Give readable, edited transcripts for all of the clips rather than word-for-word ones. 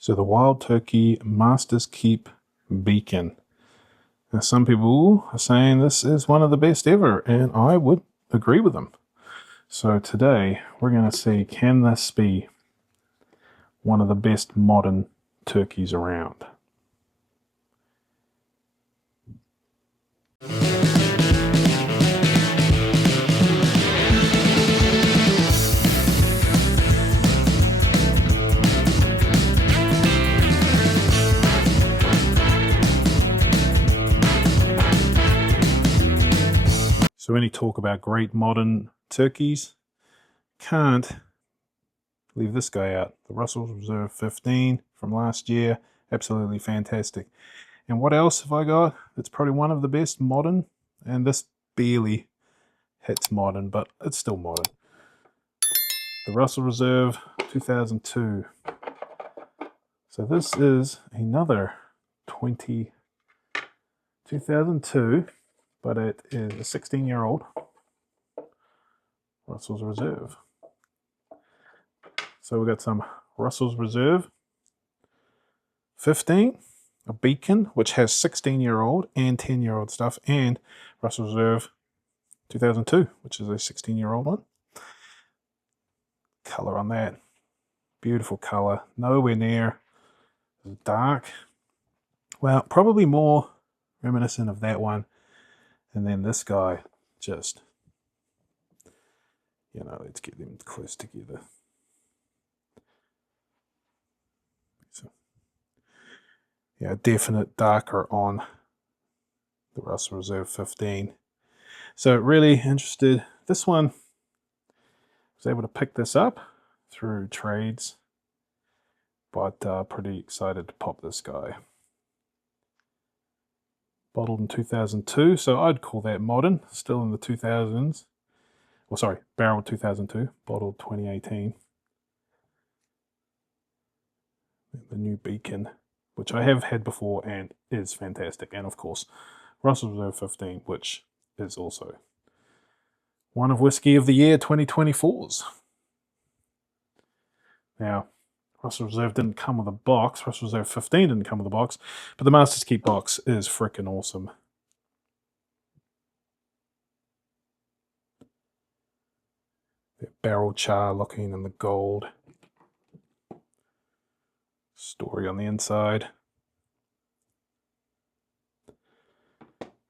So the Wild Turkey Masterkeep Beacon. Now some people are saying this is one of the best ever, and I would agree with them. So today we're going to see, can this be one of the best modern turkeys around? So any talk about great modern turkeys, can't leave this guy out. The Russell Reserve 15 from last year, absolutely fantastic. And what else have I got? It's probably one of the best modern, and this barely hits modern, but it's still modern. The Russell Reserve 2002. So this is another 2002. But it is a 16-year-old Russell's Reserve. So we've got some Russell's Reserve 15, a Beacon, which has 16-year-old and 10-year-old stuff, and Russell's Reserve 2002, which is a 16-year-old one. Color on that, beautiful color, nowhere near dark. Well, probably more reminiscent of that one. And then this guy, just, let's get them close together. So, yeah, definite darker on the Russell Reserve 15. So really interested. This one, I was able to pick this up through trades, but pretty excited to pop this guy. Bottled in 2002, so I'd call that modern, still in the 2000s. Well, sorry, barreled 2002, bottled 2018. The new Beacon, which I have had before and is fantastic. And of course, Russell Reserve 15, which is also one of Whiskey of the Year 2024's. Now, Russell Reserve didn't come with a box. Russell Reserve 15 didn't come with a box. But the Masterkeep box is freaking awesome. The barrel char looking in the gold. Story on the inside.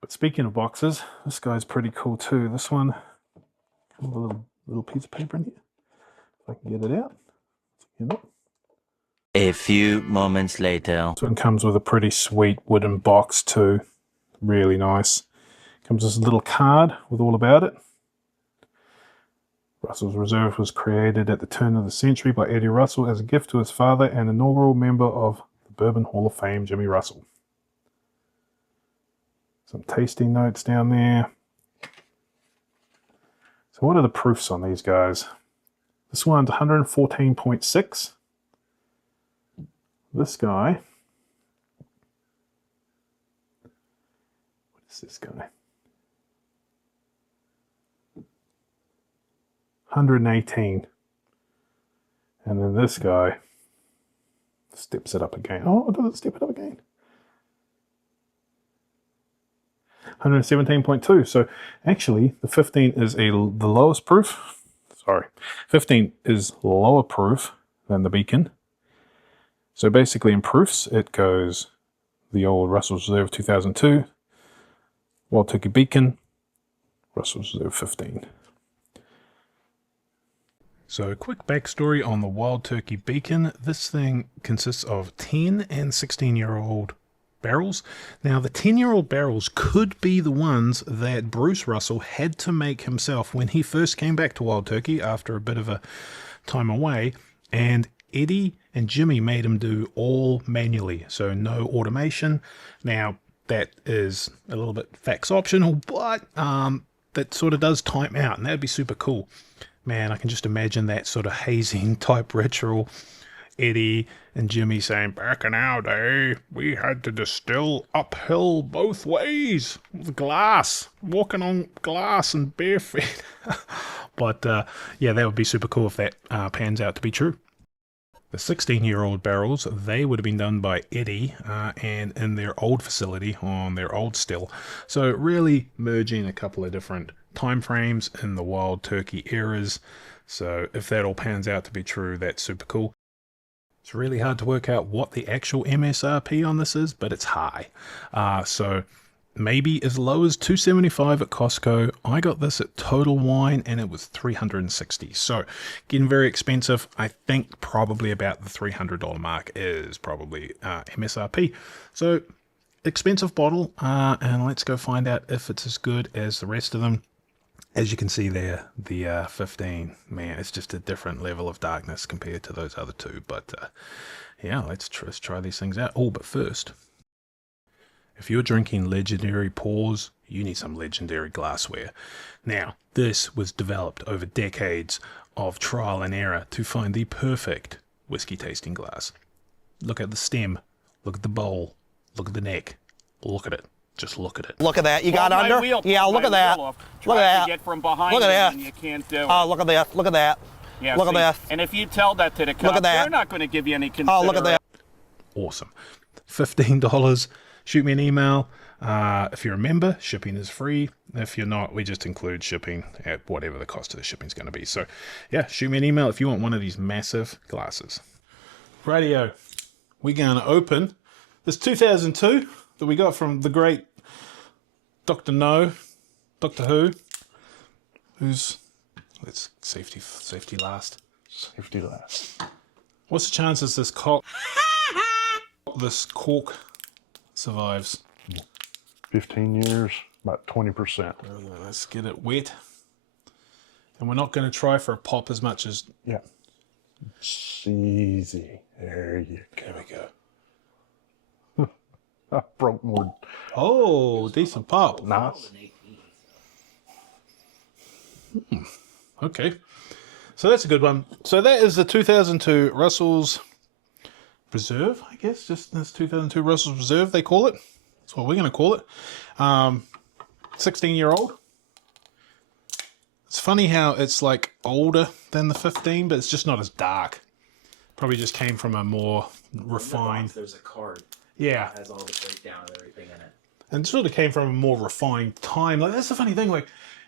But speaking of boxes, this guy's pretty cool too. This one, a little piece of paper in here. If I can get it out. A few moments later. This one comes with a pretty sweet wooden box too. Really nice. Comes with a little card with all about it. Russell's Reserve was created at the turn of the century by Eddie Russell as a gift to his father and inaugural member of the Bourbon Hall of Fame, Jimmy Russell. Some tasting notes down there. So what are the proofs on these guys? This one's 114.6. This guy, what is this guy? 118. And then this guy steps it up again. Oh, does it step it up again? 117.2. So actually, the 15 is the lowest proof. Sorry, 15 is lower proof than the Beacon. So basically in proofs, it goes the old Russell's Reserve 2002, Wild Turkey Beacon, Russell's Reserve 15. So a quick backstory on the Wild Turkey Beacon. This thing consists of 10 and 16-year-old barrels. Now the 10-year-old barrels could be the ones that Bruce Russell had to make himself when he first came back to Wild Turkey after a bit of a time away, and Eddie and Jimmy made him do all manually, so no automation. Now that is a little bit fax optional, but that sort of does time out, and that'd be super cool. Man, I can just imagine that sort of hazing type ritual. Eddie and Jimmy saying, back in our day, we had to distill uphill both ways with glass, walking on glass and bare feet. But yeah, that would be super cool if that pans out to be true. The 16-year-old barrels, they would have been done by Eddie and in their old facility on their old still. So really merging a couple of different time frames in the wild turkey eras. So if that all pans out to be true, that's super cool. It's really hard to work out what the actual MSRP on this is, but it's high. So maybe as low as $275 at Costco. I got this at Total Wine and it was $360. So getting very expensive. I think probably about the $300 mark is probably MSRP. So expensive bottle, and let's go find out if it's as good as the rest of them. As you can see there, the 15, man, it's just a different level of darkness compared to those other two. But yeah, let's try these things out. Oh, but first, if you're drinking legendary pours, you need some legendary glassware. Now, this was developed over decades of trial and error to find the perfect whiskey tasting glass. Look at the stem, look at the bowl, look at the neck, look at it. Just look at it. Look at that. You got under? Yeah, look at that. Look at that. Get from behind look at that. And you can't do it. Oh, look at that. Look at that. Yeah, look at that. And if you tell that to the cops, they're not going to give you any consideration. Oh, look at that. Awesome. $15. Shoot me an email. If you're a member, shipping is free. If you're not, we just include shipping at whatever the cost of the shipping is going to be. So, yeah, shoot me an email if you want one of these massive glasses. Radio. We're going to open this 2002 that we got from the great Dr. No, Doctor Who, who's, let's safety last. Safety last. What's the chances this cork survives? 15 years, about 20%. Let's get it wet. And we're not going to try for a pop as much as... Yeah. Easy. There you go. There we go. I broke more. Oh, decent pop. Nice. Okay. So that's a good one. So that is the 2002 Russell's Reserve, I guess. Just this 2002 Russell's Reserve, they call it. That's what we're going to call it. 16-year-old. It's funny how it's like older than the 15, but it's just not as dark. Probably just came from a more refined... There's a card. Yeah. That has all the breakdown of everything in it. And sort of came from a more refined time. Like, that's the funny thing. Like,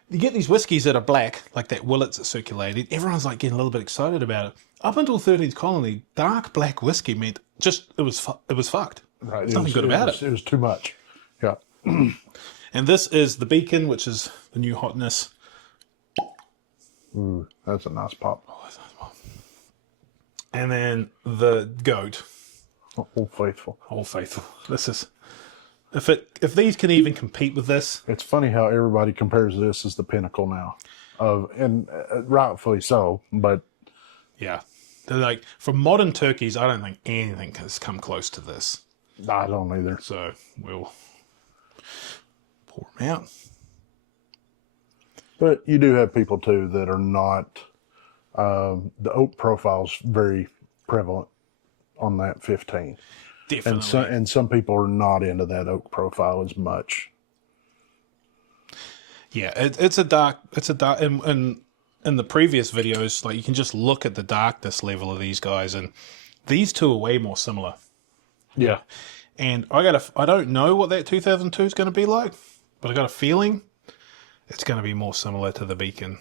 you get these whiskies that are black, like that Willets that circulated. Everyone's like getting a little bit excited about it. Up until 13th Colony, dark black whiskey meant just it was fucked. Right. There's nothing good about it. It was too much. Yeah. And this is the Beacon, which is the new hotness. Ooh, that's a nice pop. And then the Goat. Old Faithful. Old Faithful. This is if these can even compete with this. It's funny how everybody compares this as the pinnacle now, and rightfully so. But yeah, they're like for modern turkeys, I don't think anything has come close to this. I don't either. So we'll pour them out. But you do have people too that are not. The oak profile's very prevalent on that 15. Definitely. And some people are not into that oak profile as much. Yeah, it's a dark, and in the previous videos, like you can just look at the darkness level of these guys, and these two are way more similar. Yeah. And I don't know what that 2002 is going to be like, but I got a feeling it's going to be more similar to the Beacon.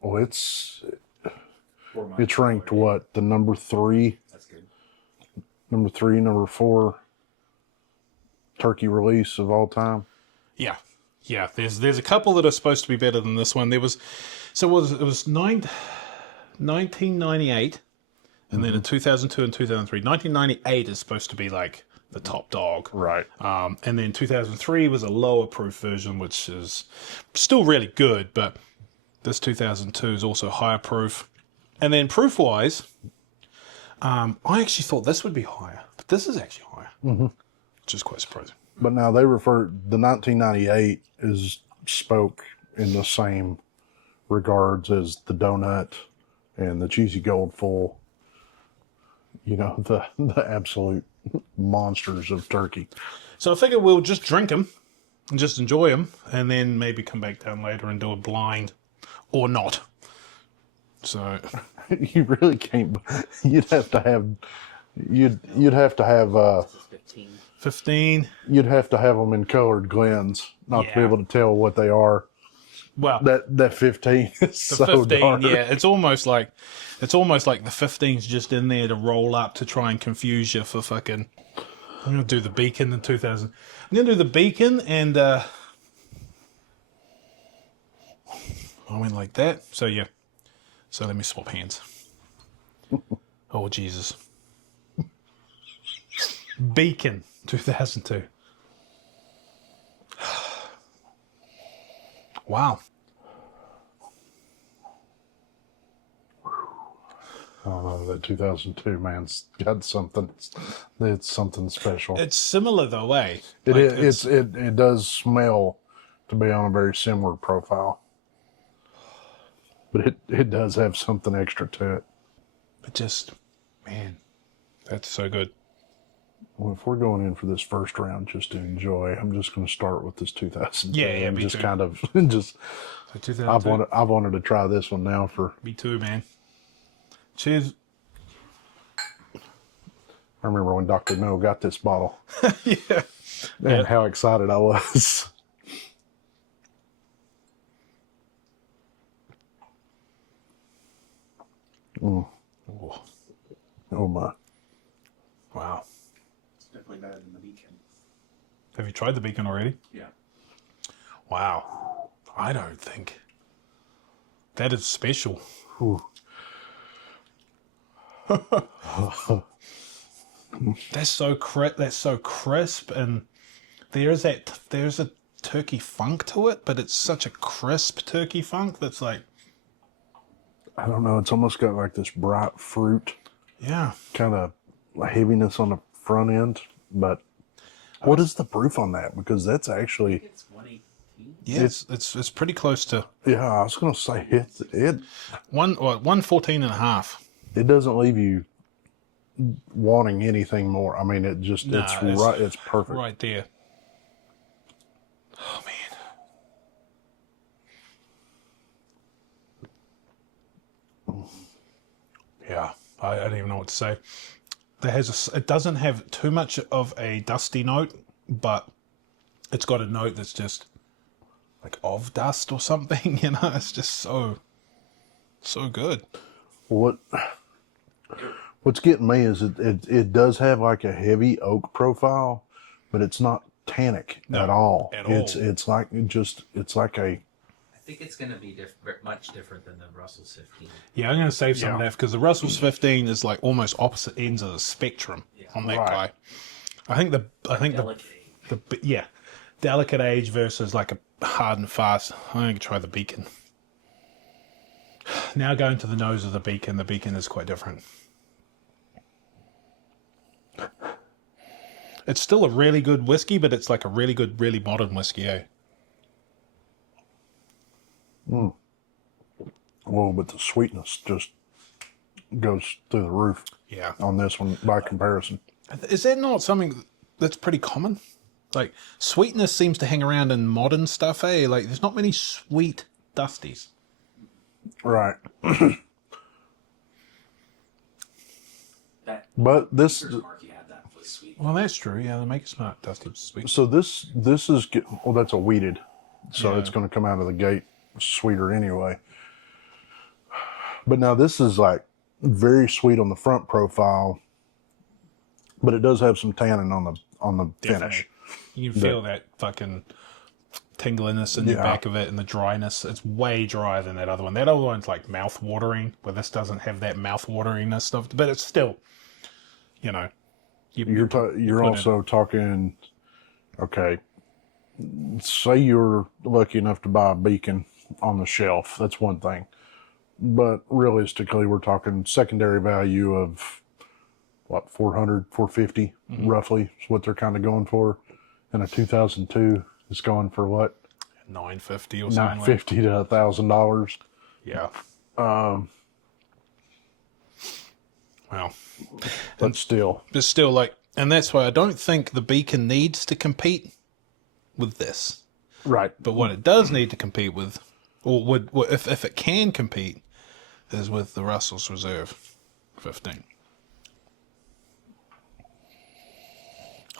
Well, it's ranked what, the number 3? That's good. Number 3, number 4 turkey release of all time. Yeah. Yeah, there's a couple that are supposed to be better than this one. It was 1998, and then in 2002 and 2003. 1998 is supposed to be like the top dog. Right. And then 2003 was a lower proof version, which is still really good, but this 2002 is also higher proof. And then proof-wise, I actually thought this would be higher, but this is actually higher, which is quite surprising. But now they refer, the 1998 is spoke in the same regards as the donut and the cheesy gold full, you know, the absolute monsters of turkey. So I figure we'll just drink them and just enjoy them, and then maybe come back down later and do a blind or not. So You really can't. You'd have to have. You'd have to have. This is 15. 15. You'd have to have them in colored Glens, not to be Yeah. able to tell what they are. Well, That 15 is the so 15, dark. yeah, it's almost like the 15's just in there to roll up to try and confuse you for fucking. I'm gonna do the Beacon in 2000. I'm gonna do the Beacon and I went like that. So yeah. So let me swap hands. Oh Jesus. Beacon 2002. Wow. I don't know, that 2002 man's got something. It's something special. It's similar though, eh? It does smell to be on a very similar profile, but it does have something extra to it. But just, man, that's so good. Well, if we're going in for this first round just to enjoy, I'm just going to start with this 2002. Yeah, and me just too. kind of just. So 2002. I've wanted to try this one now for. Me too, man. Cheers. I remember when Dr. No got this bottle Yeah. and how excited I was. Oh, Oh my. wow. It's definitely better than the Beacon. Have you tried the Beacon already? Yeah. Wow. I don't think. That is special. Ooh. That's so crisp, and there's a turkey funk to it, but it's such a crisp turkey funk that's like, I don't know. It's almost got like this bright fruit yeah. kind of heaviness on the front end. But what is the proof on that? Because that's actually, It's 118. Yeah, it's pretty close to yeah, I was going to say it 114 and a half. it doesn't leave you wanting anything more. I mean, it just, No, it's perfect. Right there. Oh, man. Yeah, I don't even know what to say. It doesn't have too much of a dusty note, but it's got a note that's just like of dust or something, you know? It's just so good. What's getting me is it does have like a heavy oak profile, but it's not tannic at all. at all. It's like a, I think it's going to be much different than the Russell's 15. Yeah, I'm going to save some of Yeah. that because the Russell's 15 is like almost opposite ends of the spectrum on that guy. I think Delicate. delicate age versus like a hard and fast. I'm going to try the Beacon. Now going to the nose of the Beacon is quite different. It's still a really good whiskey, but it's like a really good, really modern whiskey, eh? well, but the sweetness just goes through the roof Yeah. on this one by comparison. Is that not something that's pretty common? Like, sweetness seems to hang around in modern stuff, eh? Like, there's not many sweet dusties. Right. That But this, first mark you had that was sweet. Well, that's true. Yeah, they make smart dusty sweet. so this is, well, that's a weeded. So Yeah. it's going to come out of the gate sweeter anyway. But now this is like very sweet on the front profile, but it does have some tannin on the finish. You can feel that fucking tingliness in the Yeah. back of it and the dryness. It's way drier than that other one. That other one's like mouth-watering, where this doesn't have that mouth-wateriness stuff. But it's still, you know. You're put also talking, okay, say you're lucky enough to buy a Beacon on the shelf. That's one thing. But realistically, we're talking secondary value of, what, 400, 450 roughly is what they're kind of going for. And a 2002 is going for what? $950 or something. $950 to $1,000. Yeah. Well, But still, it's still like, and that's why I don't think the Beacon needs to compete with this. right. But what it does need to compete with, or if it can compete, is with the Russell's Reserve 15.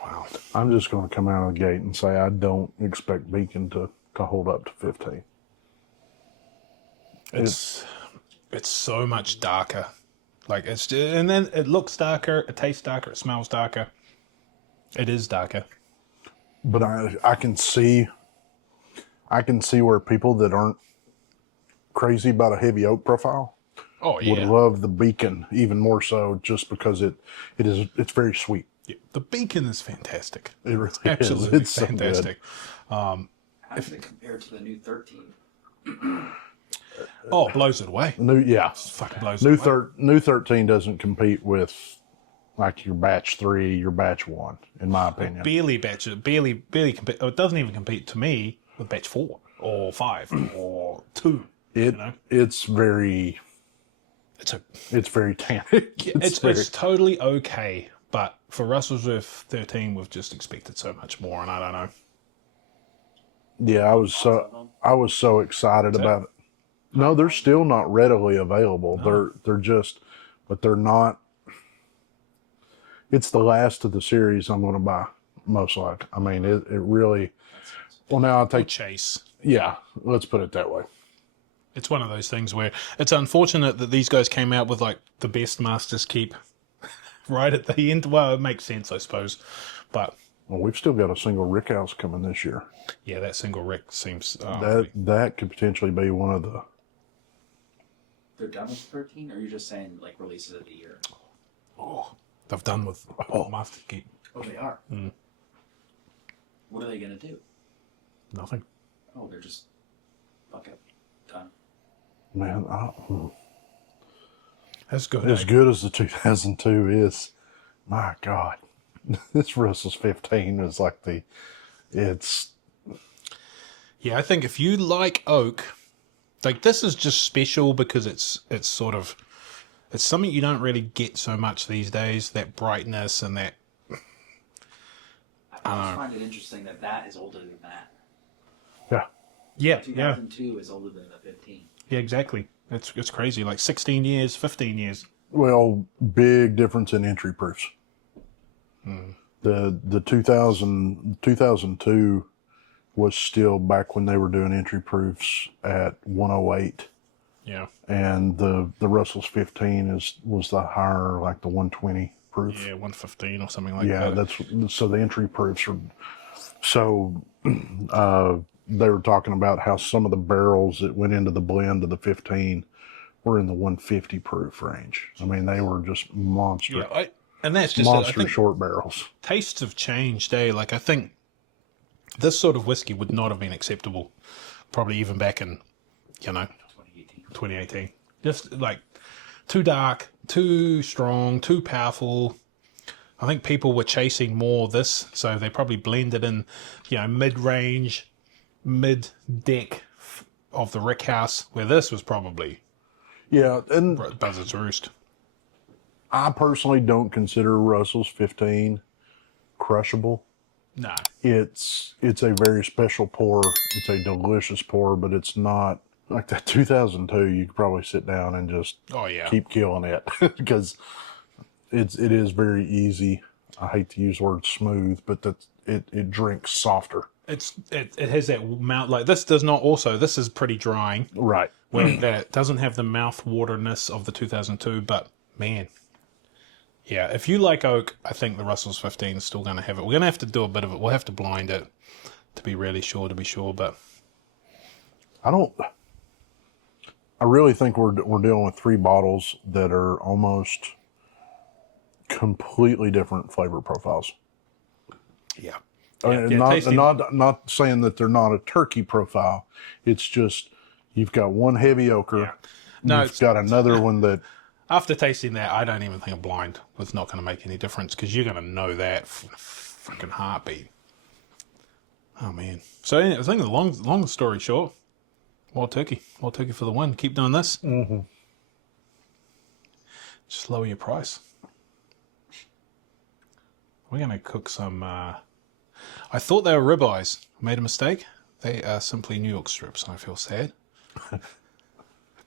Wow. I'm just going to come out of the gate and say I don't expect Beacon to hold up to 15. It's so much darker. Like and then it looks darker, it tastes darker, it smells darker. It is darker. But I can see where people that aren't crazy about a heavy oak profile would love the Beacon even more so, just because it's very sweet. Yeah, the Beacon is fantastic. It really absolutely is. It's fantastic. How does it compare to the new 13? Oh, it blows it away. Fucking blows it away. New 13 doesn't compete with like your batch 3, your batch 1, in my opinion. Barely compete. It doesn't even compete to me with batch 4 or 5 or 2. It's very tannic. It's totally okay, but for Russell's Reserve 13, we've just expected so much more, and I don't know. Yeah, I was so excited about it. No, they're still not readily available. No. They're not. It's the last of the series I'm going to buy, most likely. I mean, it really. Well, now I'll take Chase. Yeah, let's put it that way. It's one of those things where it's unfortunate that these guys came out with like the best Masterkeep right at the end. Well, it makes sense, I suppose, but. Well, we've still got a single rickhouse coming this year. Yeah, that single rick seems... that could potentially be one of the... They're done with 13, or are you just saying, like, releases of the year? Oh, they've done with Masterkeep. Oh, they are? Mm. What are they going to do? Nothing. Oh, they're just... Fuck it. Done. Man, that's good. As good as the 2002 is, my God. This Russell's 15 is like Yeah, I think if you like oak, like this is just special because it's something you don't really get so much these days, that brightness and that. I just find it interesting that is older than that. Yeah. Yeah. 2002 is older than the 15. Yeah, exactly. It's crazy. Like 16 years, 15 years. Well, big difference in entry proofs. The 2002 was still back when they were doing entry proofs at 108. Yeah. And the Russell's 15 was the higher, like the 120 proof. Yeah, 115 or something like that. Yeah, so the entry proofs are so they were talking about how some of the barrels that went into the blend of the 15 were in the 150 proof range. I mean, they were just monster. Yeah, and that's just monster short barrels. Tastes have changed, eh? Like, I think this sort of whiskey would not have been acceptable, probably even back in, 2018. Just like too dark, too strong, too powerful. I think people were chasing more this, so they probably blended in, mid-range, mid-deck of the rick house, where this was probably and Buzzard's Roost. I personally don't consider Russell's 15 crushable. No. It's a very special pour. It's a delicious pour, but it's not like that 2002. You could probably sit down and just keep killing it because it is very easy. I hate to use the word smooth, but it drinks softer. It has that mouth, like this does not also, this is pretty drying. Right. Well, that doesn't have the mouth waterness of the 2002, but man. Yeah, if you like oak, I think the Russell's 15 is still going to have it. We're going to have to do a bit of it. We'll have to blind it to be really sure, but... I really think we're dealing with 3 bottles that are almost completely different flavor profiles. Yeah. Not saying that they're not a turkey profile. It's just you've got one heavy ochre. Yeah. No, you've got another one that... After tasting that, I don't even think a blind was not going to make any difference because you're going to know that freaking heartbeat. Oh, man. So I think the long story short, Wild Turkey for the win. Keep doing this. Mm-hmm. Just lower your price. We're going to cook some... I thought they were ribeyes. Made a mistake. They are simply New York strips, and I feel sad.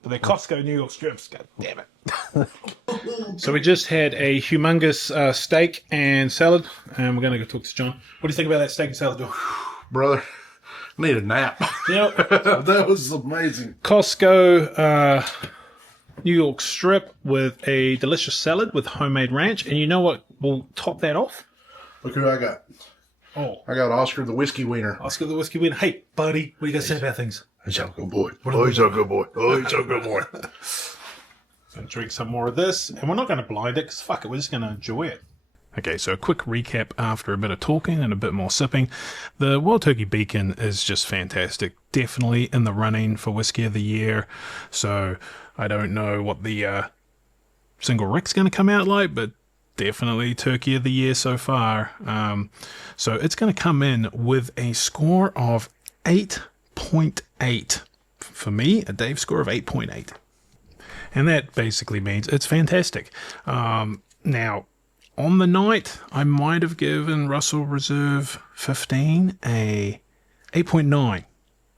But they're Costco New York strips. God damn it. So we just had a humongous steak and salad, and we're going to go talk to John. What do you think about that steak and salad, John? Brother, I need a nap. Yep. That was amazing. Costco New York strip with a delicious salad with homemade ranch. And you know what will top that off? Look who I got. Oh, I got Oscar the Whiskey Wiener. Oscar the Whiskey Wiener. Hey, buddy, what do you got to say about things? He's a good boy. Oh, he's a good boy. Oh, he's a good boy. Gonna drink some more of this, and we're not going to blind it, because fuck it, we're just going to enjoy it. Okay, so a quick recap after a bit of talking and a bit more sipping. The Wild Turkey Beacon is just fantastic. Definitely in the running for Whiskey of the Year. So I don't know what the single Rick's going to come out like, but definitely Turkey of the Year so far. So it's going to come in with a score of 8.8. For me, a Dave score of 8.8. And that basically means it's fantastic. Now, on the night, I might have given Russell Reserve 15 a 8.9.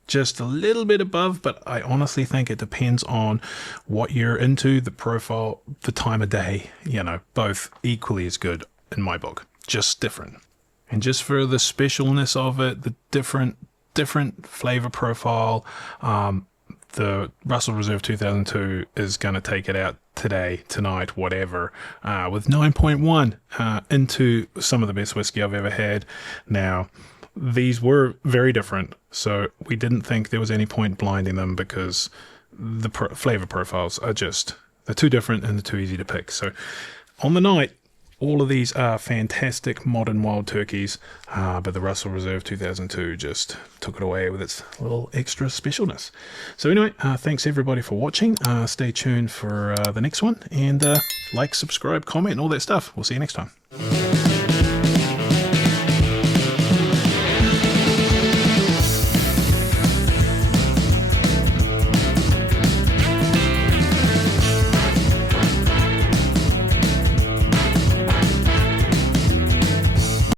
Just a little bit above, but I honestly think it depends on what you're into, the profile, the time of day. You know, both equally as good in my book, just different. And just for the specialness of it, the different flavor profile, the Russell Reserve 2002 is going to take it out today, tonight, whatever, with 9.1 into some of the best whiskey I've ever had. Now, these were very different, so we didn't think there was any point blinding them because the flavor profiles are just, they're too different and they're too easy to pick. So on the night, all of these are fantastic modern wild turkeys, but the Russell Reserve 2002 just took it away with its little extra specialness. So anyway, thanks everybody for watching. Stay tuned for the next one, and like, subscribe, comment, and all that stuff. We'll see you next time.